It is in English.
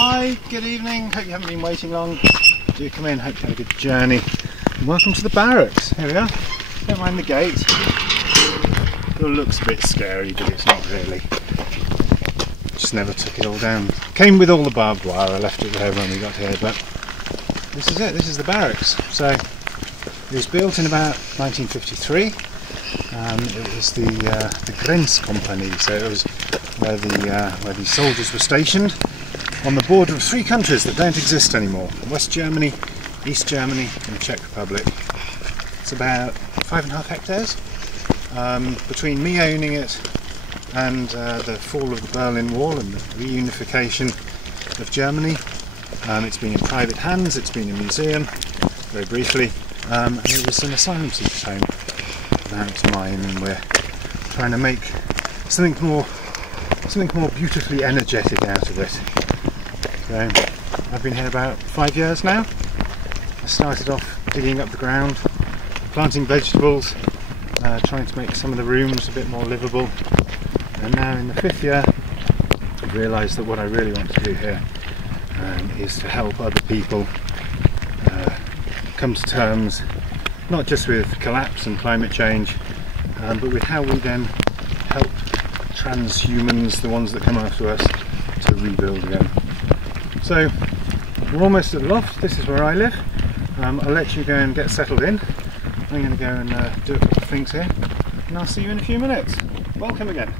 Hi, good evening. Hope you haven't been waiting long. Do come in, hope you had a good journey. And welcome to the barracks. Here we are. Don't mind the gate. It all looks a bit scary, but it's not really. Just never took it all down. Came with all the barbed wire. I left it there when we got here, but this is it. This is the barracks. So it was built in about 1953. It was the Grens Company, so it was where the soldiers were stationed on the border of three countries that don't exist anymore: West Germany, East Germany, and the Czech Republic. It's about 5.5 hectares. Between me owning it and the fall of the Berlin Wall and the reunification of Germany, it's been in private hands. It's been a museum, very briefly, and it was an asylum seeker's home. Now it's mine, and we're trying to make something more beautifully energetic out of it. So I've been here about 5 years now. I started off digging up the ground, planting vegetables, trying to make some of the rooms a bit more livable, and now in the 5th year I've realised that what I really want to do here is to help other people come to terms not just with collapse and climate change, but with how we then help transhumans, the ones that come after us, to rebuild again. So we're almost at the loft. This is where I live. I'll let you go and get settled in. I'm going to go and do a couple of things here, and I'll see you in a few minutes. Welcome again.